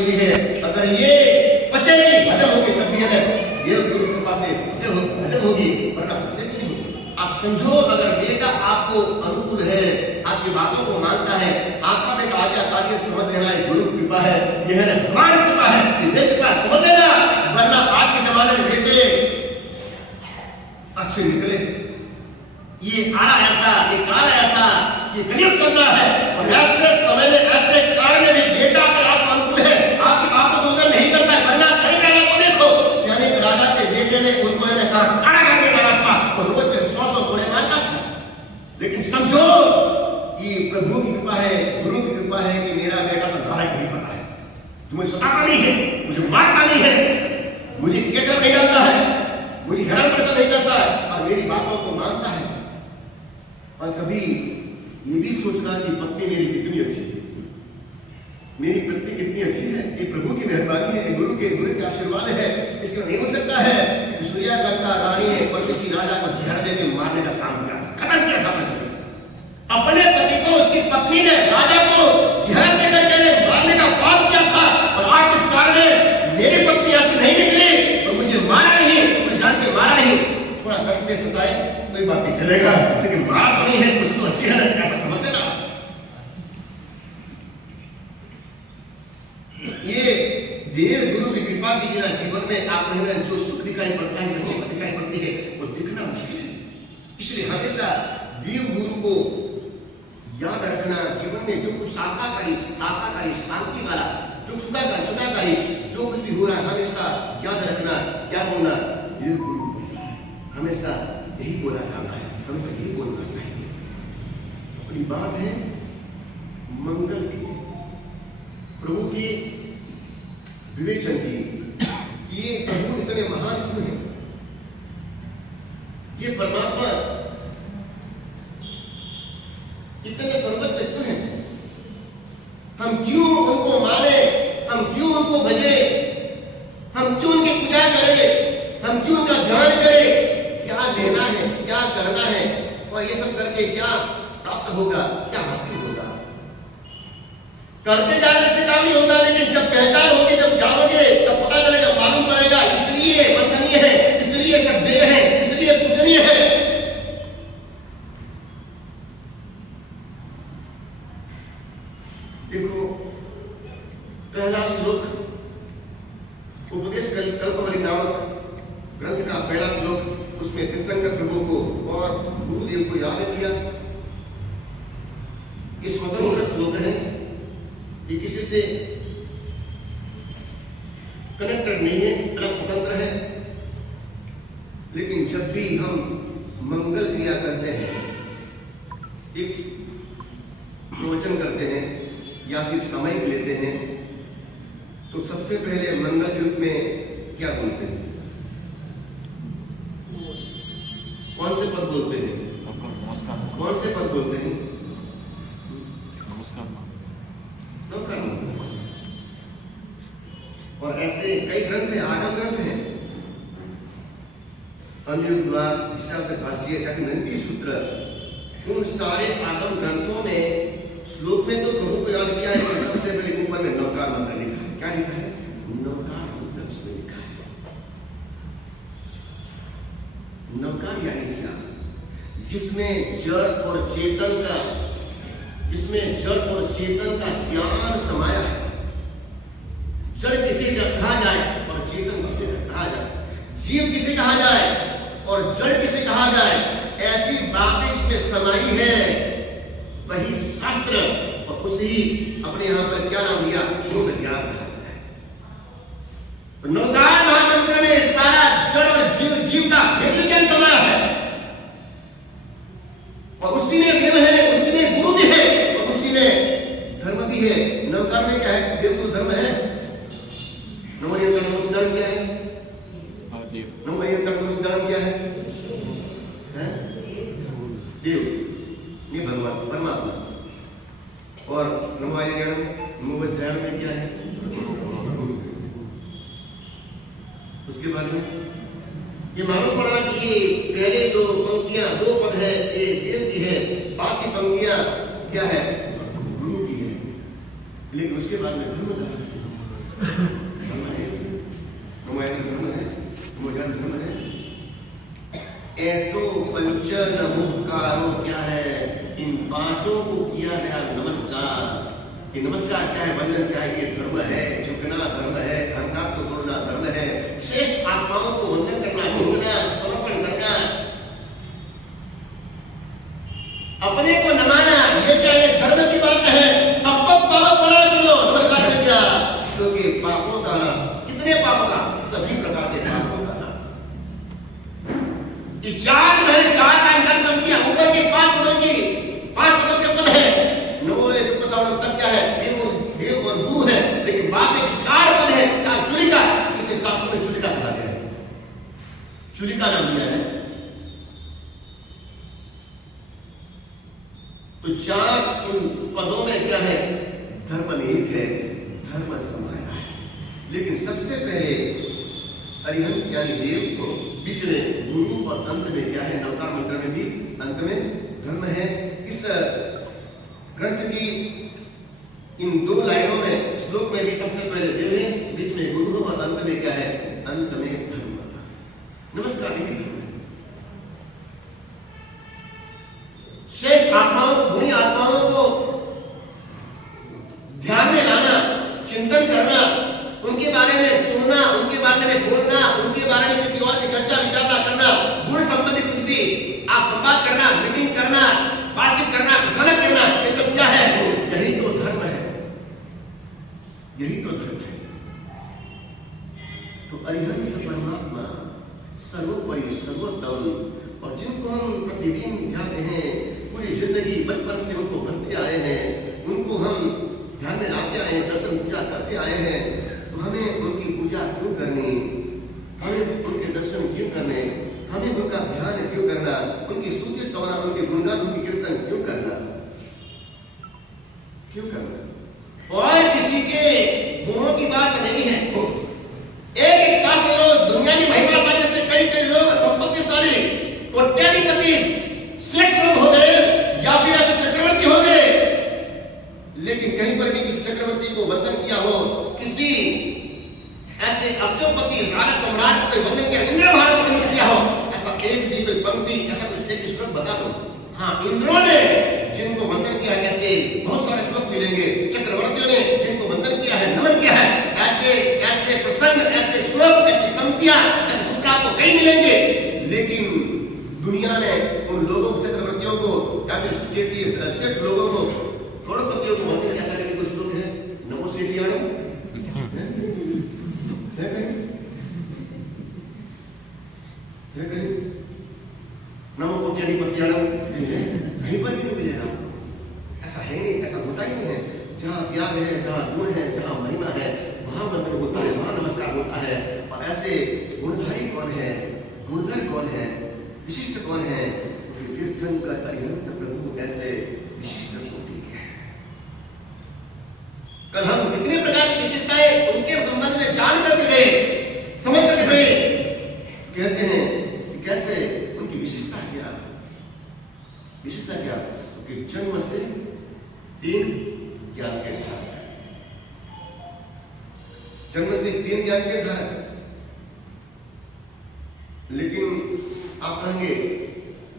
मिली है, अगर ये पचेगी, हजम होगी, तब भी है ये गुरु की कृपा से हजम होगी, वरना पचेगी नहीं होगी। आप समझो, अगर बेटा आपको अनुकूल है, आपकी बातों को मानता है, आपका बेटा आज्ञा समझ लेना है, गुरु की कृपा है, यह है भगवान की कृपा है, ये कृपा समझ लेना। वरना आज के जमाने में बेटे अच्छे निकले, ये आरा ऐसा, ये काल ऐसा, ये कलयुग चल रहा है, और ऐसे समय में ऐसे काल में भी बेटा अगर आपको अनुकूल है, आपके बाप को उल्लंघन नहीं करता है, वरना सही कहना को देखो, यानी कि राजा के बेटे ने उनको कारागार में डाला था और रोज के 100 कोड़े मारना था। लेकिन समझो कि प्रभु की कृपा है, गुरु की कृपा है कि मेरा बेटा सब भारत नहीं पता है, तुम्हें सताता नहीं है, मुझे मारता नहीं है, मुझे केटर नहीं डालता है, मुझे हैरान परेशान नहीं करता है, और मेरी बातों को मानता है। और कभी ये भी सोचना कि पत्नी मेरी कितनी अच्छी है, मेरी पत्नी कितनी अच्छी है, ये प्रभु की मेहरबानी है, गुरु के आशीर्वाद है। इसका नहीं हो सकता है कि सूर्यकांता रानी ने परदेशी राजा को जहर देकर मारने का काम किया, खत्म किया था अपने पति को, उसकी पत्नी ने राजा को जहर देकर मारने का पाप किया था, और आज इस कारण मेरी पत्नी ऐसी नहीं निकली और मुझे मारा नहीं, मुझे जान से मारा नहीं, थोड़ा कष्ट में सताए कोई बात नहीं चलेगा, लेकिन मारा तो नहीं है, कुछ तो अच्छी है, ऐसा समझ लेना। ये देव गुरु की कृपा की बिना जीवन में आप में जो सुख दिखाई पड़ता है, अच्छी दिखाई पड़ती है, वो दिखना मुश्किल है। इसलिए हमेशा देव गुरु को याद रखना, जीवन में जो कुछ साकाकारी शांति वाला, जो सुधाकारी जो कुछ भी हो रहा है, हमेशा याद रखना, क्या बोलना, देव गुरु हमेशा यही बोला जाता है, हमेशा यही बोलना चाहिए। अपनी बात है मंगल की, प्रभु की विवेचन की, ये प्रभु इतने महान क्यों है, ये परमात्मा इतने सर्वोच्च क्यों है, हम क्यों उनको माने, हम क्यों उनको भजे, हम क्यों उनकी पूजा करें, हम क्यों उनका ध्यान करें, क्या लेना है, क्या करना है, और ये सब करके क्या प्राप्त होगा, क्या हासिल होगा। करते जाने से काम नहीं होता, लेकिन जब पहचान होगी, जब जाओगे, तब पता चलेगा, मालूम पड़ेगा, इसलिए वंदनीय है, इसलिए सब देह है, इसलिए पूजनीय है। देखो पहला श्लोक उपदेश कल्पवली नामक ग्रंथ का पहला श्लोक, उसमें तीर्थंकर प्रभु को और गुरुदेव को याद किया। ये स्वतंत्र श्लोक है, ये किसी से कनेक्टेड नहीं है, बड़ा स्वतंत्र है। लेकिन जब भी हम मंगल क्रिया करते हैं, एक प्रवचन करते हैं या फिर समय लेते हैं, तो सबसे पहले मंगल के रूप में क्या बोलते हैं, कौन से पद बोलते हैं, कौन से पद बोलते हैं, नमस्कार। और ऐसे कई ग्रंथ हैं, आगम ग्रंथ हैं, अनुयुग द्वार, विशाल से भाष्य, 29 सूत्र, उन सारे आगम ग्रंथों में श्लोक में तो प्रभु को याद किया है, कि सबसे पहले ऊपर में नवकार मंत्र लिखा है। क्या लिखा है? नवकार मंत्र उसमें लिखा है। नवकार यानी क्या? जिसमें जड़ और चेतन का, जिसमें जड़ और चेतन का ज्ञान समाया है। जड़ किसे कहा जाए और चेतन किसे कहा जाए, जीव किसे कहा जाए और जड़ किसे कहा जाए, ऐसी बातें इसमें समाई है, वही शास्त्र, और उसी अपने यहां पर क्या नाम दिया, योग ज्ञान कहा जाए। नवकार महामंत्र में सारा जड़ और जीव का भेद ज्ञान समाया है, और उसी में देव है, उसी में गुरु भी है, और उसी में धर्म भी है। नवकार में क्या है? देव गुरु धर्म है। नवोरियन का नमस्कार क्या है? नवोरियन का नमस्कार क्या है? देव, ये भगवान परमात्मा। और नमोवायन नमोवज्जायन में क्या है? उसके बाद में ये मालूम पड़ा कि पहले दो पंक्तियां, दो पद है, एक देव की है, बाकी पंक्तियां क्या है? गुरु की है। लेकिन उसके बाद में धर्म का है। धर्म है इसमें, धर्म है, धर्म है। ऐसो पंच नमोकारो क्या है, इन पांचों को किया गया नमस्कार। ये नमस्कार क्या है, वंदन क्या है, ये धर्म है, झुकना धर्म है, अहंकार को तोड़ना धर्म है, श्रेष्ठ आत्माओं को वंदन करना, झुकना, समर्पण करना, अपने को नमाना, ये क्या है, धर्म की बात है। सबको पापों का सुनो, नमस्कार से क्या, क्योंकि पापों का नाश, कितने पापों का, सभी प्रकार के पापों का नाश। ये चार पंक्तियां ऊपर की 5 पदों की, 5 पदों के पद है। नवोरे सुप्रसारण तक क्या है, देव और भू है, लेकिन बाकी 4 पद है, 4 चुलिका, इसे शास्त्र में चुलिका कहा गया है, चुलिका नाम दिया है। तो 4 इन पदों में क्या है, धर्म निहित है, धर्म समाया है। लेकिन सबसे पहले अरिहंत यानी देव को, बीच में गुरु और अंत में क्या है, नवकार मंत्र में भी अंत में धर्म है। इस ग्रंथ की इन 2 लाइनों में, श्लोक में भी सबसे पहले देव है, बीच में गुरु और अंत में क्या है, अंत में धर्म। नमस्कार ही धर्म है। श्रेष्ठ आत्माओं को, गुणी आत्माओं को ध्यान में लाना, चिंतन करना, उनके बारे में सुनना, उनके बारे में बोलना, उनके बारे में किसी और की चर्चा विचारना करना, गुण संबंधी कुछ भी आप संवाद करना, मीटिंग करना, बातचीत करना, कथन करना, ये सब क्या है, यही तो धर्म है, यही तो धर्म है। तो अरिहंत परमात्मा सर्वोपरि, सर्वोत्तम, और जिनको हम प्रतिदिन जाते हैं, पूरी जिंदगी बचपन से उनको बसते आए हैं, उनको हम ध्यान में लाते आए हैं, दर्शन पूजा करते आए हैं, तो हमें उनकी पूजा क्यों करनी, हमें उनके दर्शन क्यों करने, हमें उनका ध्यान क्यों करना, उनकी स्तुति स्तवना, उनके गुणगान, उनकी कीर्तन क्यों करना, क्यों करना। और किसी के गुणों की बात नहीं है, एक साथ लोग दुनिया की महिमाशाली से कई लोग संपत्तिशाली, कोट्याधिपति, श्रेष्ठ लोग हो गए, या फिर ऐसे चक्रवर्ती हो गए, लेकिन कहीं पर भी किसी चक्रवर्ती को वंदन किया हो, किसी ऐसे अब्जोपति राजा सम्राट को वंदन किया, इंद्र महाराज को वंदन किया हो, ऐसा एक भी कोई पंक्ति, ऐसा कुछ एक श्लोक बता दो। हाँ, इंद्रों ने जिनको वंदन किया है, ऐसे बहुत सारे श्लोक मिलेंगे, चक्रवर्तियों ने जिनको वंदन किया है, नमन किया है, ऐसे ऐसे प्रसंग, ऐसे श्लोक, ऐसी पंक्तियां, ऐसे सूत्र आपको कई मिलेंगे। लेकिन दुनिया ने उन लोगों, चक्रवर्तियों को या फिर श्रेष्ठ लोगों को, करोड़पतियों को वंदन कैसा करके कुछ लोग हैं, नमो सेठियाणम नमो कोट्याधिपत्याणम, कहीं पर भी नहीं मिलेगा। ऐसा है नहीं, ऐसा होता ही नहीं है। जहाँ त्याग है, जहाँ गुण है, जहाँ महिमा है, वहां वंदन होता है, वहां नमस्कार होता है। और ऐसे गुणधारी कौन है, गुणधर कौन है, विशिष्ट कौन है, कीर्तन का अरिहंत प्रभु ऐसे विशिष्ट कोटि के हैं। कल हम कितने प्रकार की विशेषताएं उनके संबंध में जान करके गए, समझ करके गए। कहते हैं कि कैसे उनकी विशेषता क्या, विशेषता क्या, क्योंकि जन्म से 3 ज्ञान के धारक, जन्म से 3 ज्ञान के धारक। लेकिन आप कहेंगे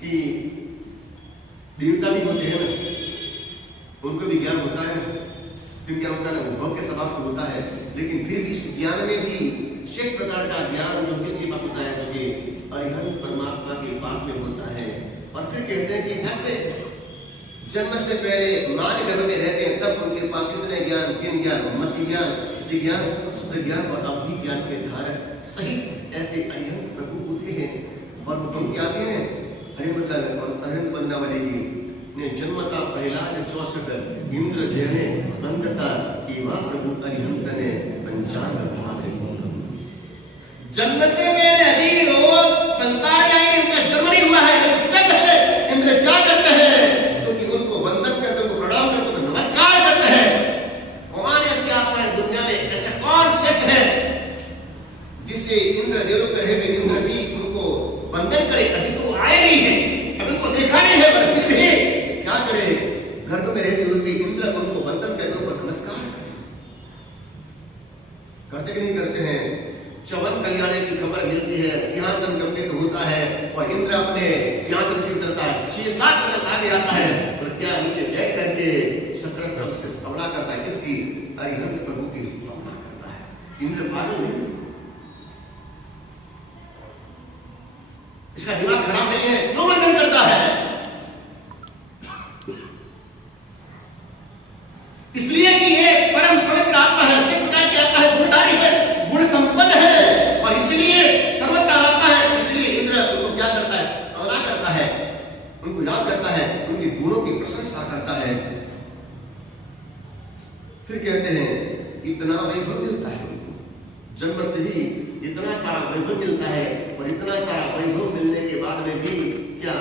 कि देवता भी होते हैं ना, उनको भी ज्ञान होता है ना, फिर क्या होता है, भोग के स्वभाव से होता है। लेकिन फिर इस ज्ञान में भी शेष प्रकार का ज्ञान जो किसके पास होता है, तो ये अरिहंत परमात्मा के पास में होता है। और फिर कहते हैं कि ऐसे जन्म से पहले मां के गर्भ में रहते हैं, तब उनके पास कितने ज्ञान, 3 ज्ञान, मति ज्ञान, शुद्धि ज्ञान, शुद्ध ज्ञान और अवधि ज्ञान के धारक सहित ऐसे अरिहंत प्रभु होते हैं। और वो पंक्ति आती है अरिहंत बनना वाले की ने जन्मता पहला 64 इंद्र जयने बंदता एवा प्रभु अरिहंत ने पंचांग भाग जन्म से पहले अभी रोज संसार का इनका जन्म नहीं हुआ है, उससे पहले इंद्र क्या करते हैं, क्योंकि उनको वंदन करते, उनको प्रणाम करते, उनको नमस्कार करते हैं। कौन ऐसे आत्मा है दुनिया में, ऐसा कौन शेख है जिसे इंद्र देवलोक में रहे इंद्र भी उनको वंदन करे। अभी तो आए नहीं है, अभी उनको देखा नहीं है, पर फिर भी क्या करे, गर्भ में रहते हुए भी इंद्र उनको वंदन करे, उनको नमस्कार करे। करते कि नहीं करते हैं? चवन कल्याण की खबर मिलती है, सिंहासन कंपित होता है और इंद्र अपने सिंहासन से उतरता है, 6-7 कदम आगे आता है और क्या नीचे बैठ करके शत्रु से स्तवना करता है। किसकी? अरिहंत प्रभु की स्तवना करता है। इंद्र पागल नहीं, इसका दिमाग खराब नहीं है, क्यों वंदन करता है? इसलिए कि ये परम पवित्र आत्मा है, शिव प्रकार की आत्मा है, गुणधारी है, गुण संपन्न है और इसलिए सर्वत्र आत्मा है। इसलिए इंद्र उनको क्या करता है? स्तवना करता है, उनको याद करता है, उनके गुणों की प्रशंसा करता है। फिर कहते हैं इतना वैभव मिलता है उनको, जन्म से ही इतना सारा वैभव मिलता है और इतना सारा वैभव मिलने के बाद में भी क्या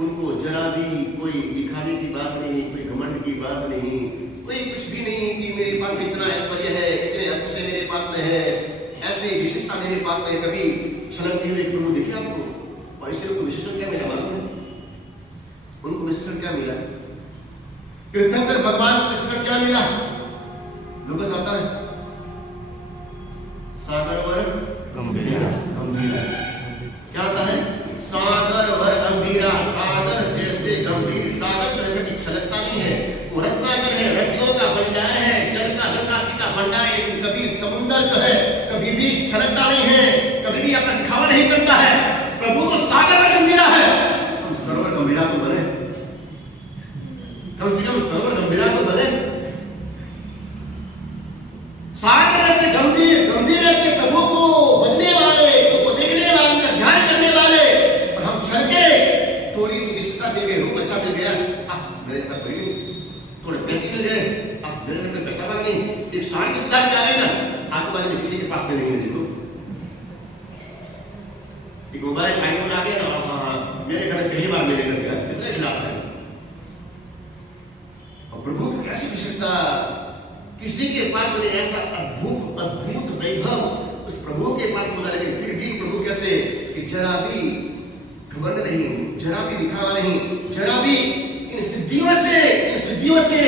उनको जरा भी कोई दिखाने की बात नहीं, कोई घमंड की बात नहीं, कोई कुछ भी नहीं कि मेरे पास में इतना ऐश्वर्य है, इतने अतिशय मेरे पास में है, ऐसे विशेषता मेरे पास में है। कभी छलकते हुए प्रभु दिखे आपको? और इसलिए उनको विशेषण क्या मिला मालूम है? उनको विशेषण क्या मिला? तीर्थंकर भगवान को विशेषण क्या मिला? लोगों आता है सागर वर गंभीरा। क्या आता है? सागर वर गंभीरा, सागर जैसे गंभीर। सागर में छलकता नहीं है, वो रत्नाकर है, रत्नों का भंडार है, जल का जलराशि का भंडार है, लेकिन कभी समुद्र जो है कभी भी छलकता नहीं है, कभी भी अपना दिखावा नहीं करता है। प्रभु तो सागर वर गंभीरा है। हम सरोवर गंभीरा तो बने, कम से कम सरोवर गंभीरा तो बने। सागर ऐसे गंभीर, गंभीर ऐसे प्रभु को बजने वाले, प्रभु देखने वाले, उनका ध्यान करने वाले, और हम छलके थोड़ी सी विशेषता मिल गई, रूप अच्छा मिल गया, मेरे साथ कोई नहीं, थोड़े पैसे मिल गए, मेरे साथ कोई पैसा मांग नहीं, एक सारी विस्तार जा रही ना, आपके बारे में किसी के पास में नहीं है। देखो एक मोबाइल आईफोन आ गया ना, मेरे घर में पहली बार मिलेगा, कितने खिलाफ है। और प्रभु की कैसी विशेषता, किसी के पास में ऐसा अद्भुत अद्भुत वैभव उस प्रभु के पास होगा, लेकिन फिर भी प्रभु कैसे कि जरा भी घमंड नहीं, जरा भी दिखावा नहीं, जरा भी इन सिद्धियों से